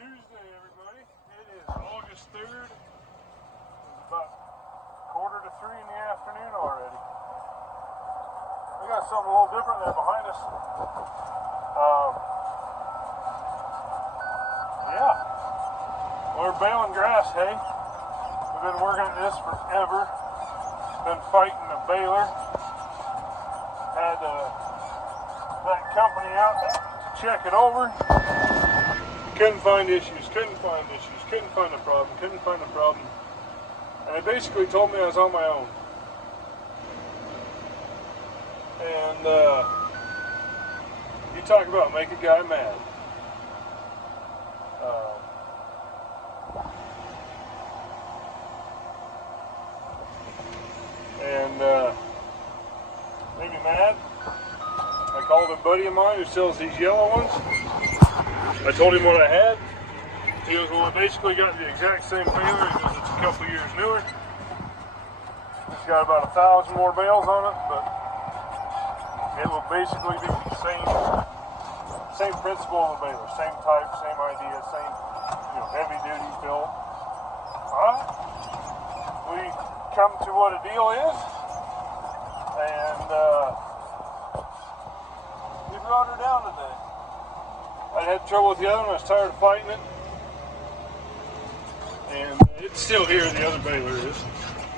Tuesday, everybody. It is August 3rd. It's about 2:45 in the afternoon already. We got something a little different there behind us. Yeah, we're baling grass hay. We've been working at this forever. Been fighting a baler. Had that company out to check it over. Couldn't find issues, couldn't find a problem. And they basically told me I was on my own. And you talk about make a guy mad. Made me mad. I called a buddy of mine who sells these yellow ones. I told him what I had. He goes, well, I basically got the exact same baler. He goes, it's a couple years newer. It's got about 1,000 more bales on it, but it will basically be the same principle of the baler, same type, same idea, same heavy duty build. Alright. We come to what a deal is, and we brought her down today. I had trouble with the other one. I was tired of fighting it. And it's still here, the other baler is.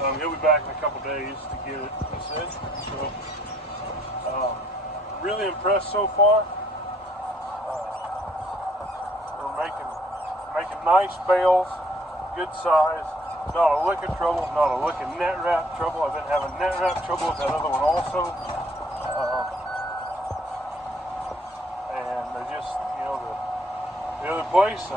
He'll be back in a couple days to get it, he said. So, really impressed so far. We're making nice bales, good size. Not a lick of trouble, not a lick of net wrap trouble. I've been having net wrap trouble with that other one also. The other place, I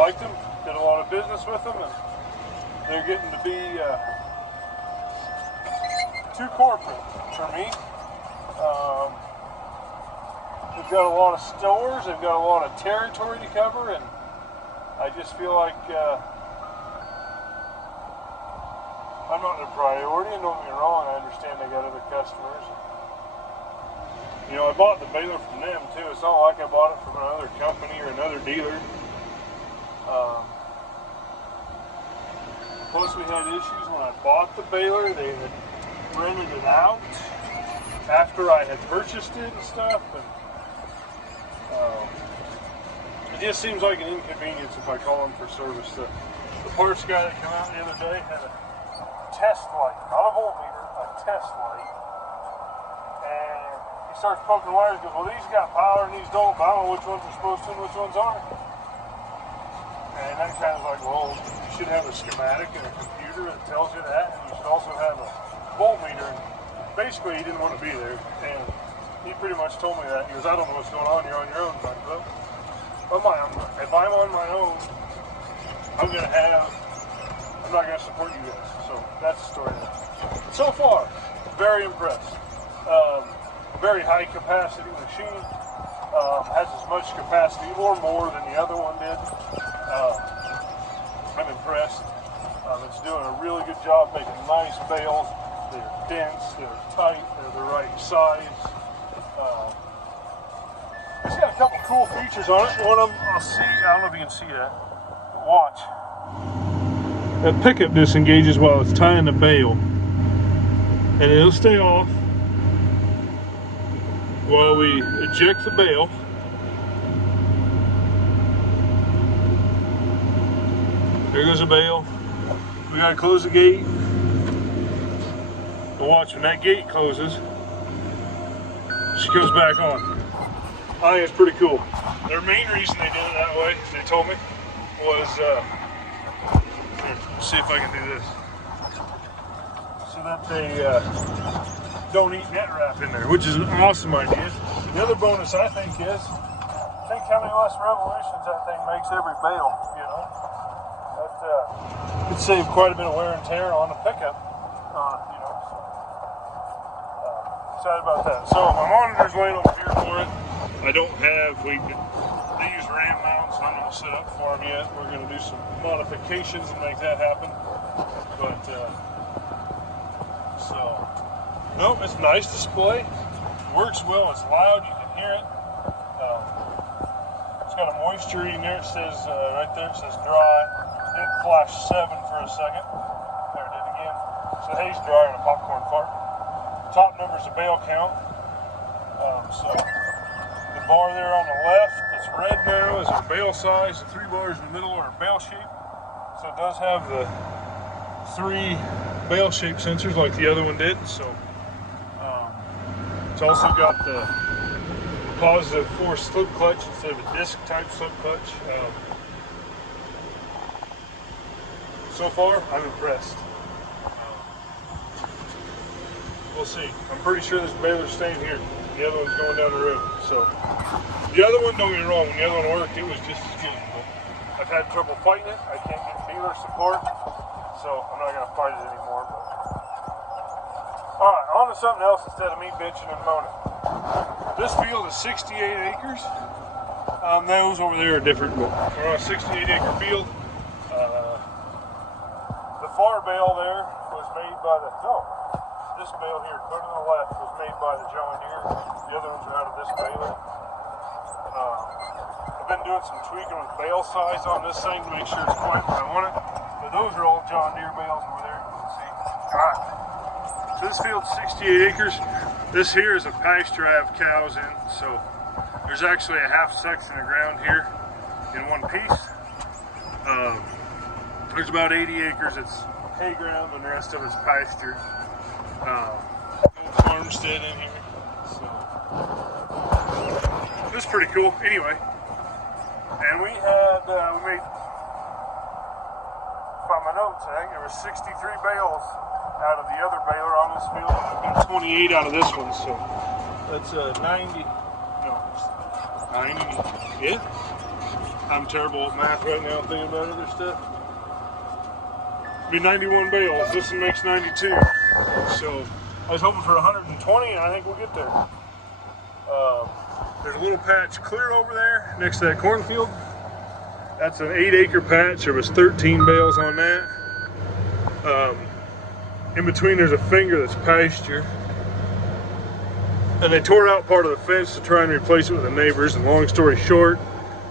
liked them, did a lot of business with them, and they're getting to be too corporate for me. They've got a lot of stores, they've got a lot of territory to cover, and I just feel like I'm not their priority, and don't get me wrong, I understand they got other customers. I bought the baler from them too. It's not like I bought it from another company or another dealer. Plus we had issues when I bought the baler. They had rented it out after I had purchased it and stuff. And it just seems like an inconvenience if I call them for service. The parts guy that came out the other day had a test light, not a voltmeter, a test light. Starts poking wires, goes, well, these got power and these don't, but I don't know which ones are supposed to and which ones aren't. And that kind of like, well, you should have a schematic and a computer that tells you that, and you should also have a voltmeter. And basically, he didn't want to be there, and he pretty much told me that. He goes, I don't know what's going on, you're on your own. I'm like, well, if I'm on my own, I'm not going to support you guys. So that's the story there. So far, very impressed. Very high capacity machine, has as much capacity or more than the other one did. I'm impressed. It's doing a really good job making nice bales. They're dense, they're tight, they're the right size. It's got a couple cool features on it. One of them, I don't know if you can see that, but watch. That pickup disengages while it's tying the bale, and it'll stay off while we eject the bale. There goes the bale. We gotta close the gate. And watch, when that gate closes, she goes back on. I think it's pretty cool. Their main reason they did it that way, they told me, was, here, let's see if I can do this. So that they, don't eat net wrap in there, which is an awesome idea. The other bonus I think is, think how many less revolutions that thing makes every bale, That could save quite a bit of wear and tear on the pickup, excited about that. So my monitor's laying over here for it. I don't have, they use RAM mounts, I'm going to set up for them yet. We're going to do some modifications and make that happen. But, nope, it's a nice display. It works well, it's loud, you can hear it. It's got a moisture reading there. It says right there, it says dry. It flashed 7 for a second. There it did again. So hay's dry on a popcorn fart. Top number is a bale count. So the bar there on the left, it's red now, is our bale size. The 3 bars in the middle are bale shape. So it does have the 3 bale shape sensors like the other one did. So it's also got the positive force slip clutch instead of a disc type slip clutch. So far, I'm impressed. We'll see. I'm pretty sure this baler's staying here. The other one's going down the road. So the other one, don't get me wrong, when the other one worked, it was just as good. But I've had trouble fighting it. I can't get dealer support, so I'm not gonna fight it anymore. But all right, on to something else instead of me bitching and moaning. This field is 68 acres. Those over there are different, but we're on a 68-acre field. The far bale there was made by the this bale here, go to the left, was made by the John Deere. The other ones are out of this baler. I've been doing some tweaking with bale size on this thing to make sure it's quite where I want it. But those are all John Deere bales over there, you can see. Alright, so this field's 68 acres. This here is a pasture I have cows in, so there's actually a half section of ground here in one piece. There's about 80 acres it's hay ground and the rest of it's pasture. Farmstead in here, so this is pretty cool. Anyway, and we had we made, by my notes, I think there was 63 bales out of the other baler on this field. I've got 28 out of this one, so that's 90. No, 90. Yeah, I'm terrible at math right now. Thinking about other stuff. Be 91 bales. This one makes 92. So I was hoping for 120, and I think we'll get there. There's a little patch clear over there next to that cornfield. That's an 8-acre patch. There was 13 bales on that. In between there's a finger that's pasture. And they tore out part of the fence to try and replace it with the neighbors. And long story short,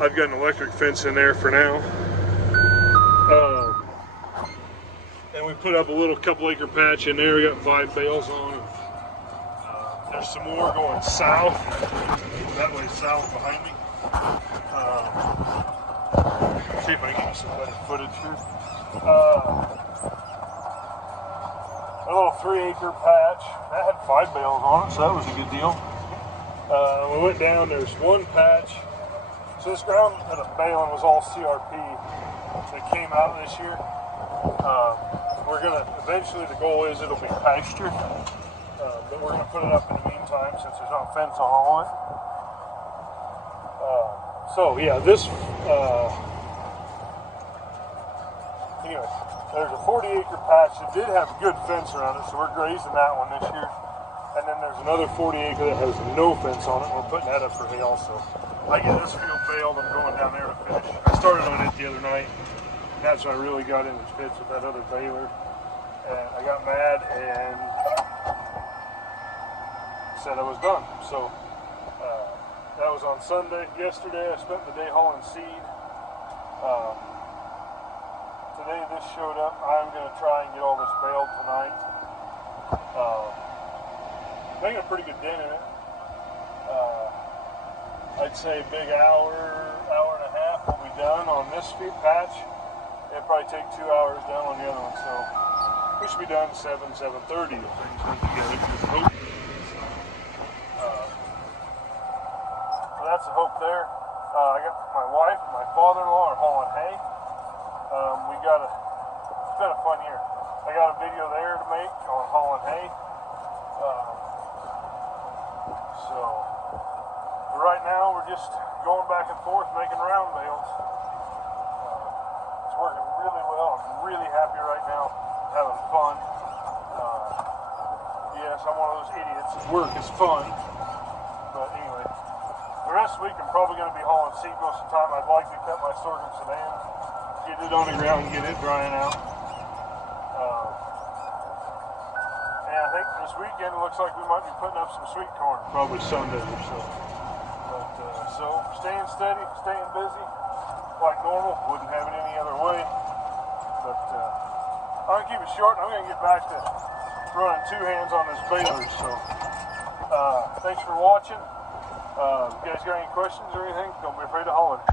I've got an electric fence in there for now. And we put up a little couple-acre patch in there. We got 5 bales on it. There's some more going south. That way south behind me. See if I can get some better footage here. A little 3-acre patch. That had 5 bales on it, so that was a good deal. We went down, there's one patch. So this ground that I'm baling was all CRP that came out this year. We're gonna, eventually the goal is it'll be pasture. But we're gonna put it up in the meantime since there's no fence on all of it. So yeah, this, anyway, there's a 40-acre patch that did have a good fence around it, so we're grazing that one this year. And then there's another 40-acre that has no fence on it, and we're putting that up for hay also. I get this field baled, I'm going down there to finish. I started on it the other night, and that's when I really got into fits with that other baler. And I got mad and said I was done. So that was on Sunday. Yesterday I spent the day hauling seed. Today this showed up. I'm going to try and get all this baled tonight. Making a pretty good dent in it. I'd say a big hour and a half will be done on this patch. It'll probably take 2 hours down on the other one. So we should be done 7:30 if things work together. So that's the hope there. I got my wife and my father-in-law are hauling hay. It's been a fun year. I got a video there to make on hauling hay. But right now we're just going back and forth making round bales. It's working really well. I'm really happy right now. Having fun. Yes, I'm one of those idiots. Work is fun. But anyway, the rest of the week I'm probably going to be hauling seed most of the time. I'd like to cut my sorghum sedan, get it on the ground and get it drying out. And I think this weekend it looks like we might be putting up some sweet corn, probably Sunday or so. But so staying and steady, staying busy like normal. Wouldn't have it any other way. But I'm gonna keep it short. I'm gonna get back to running two hands on this baler. So thanks for watching. If you guys got any questions or anything, don't be afraid to holler.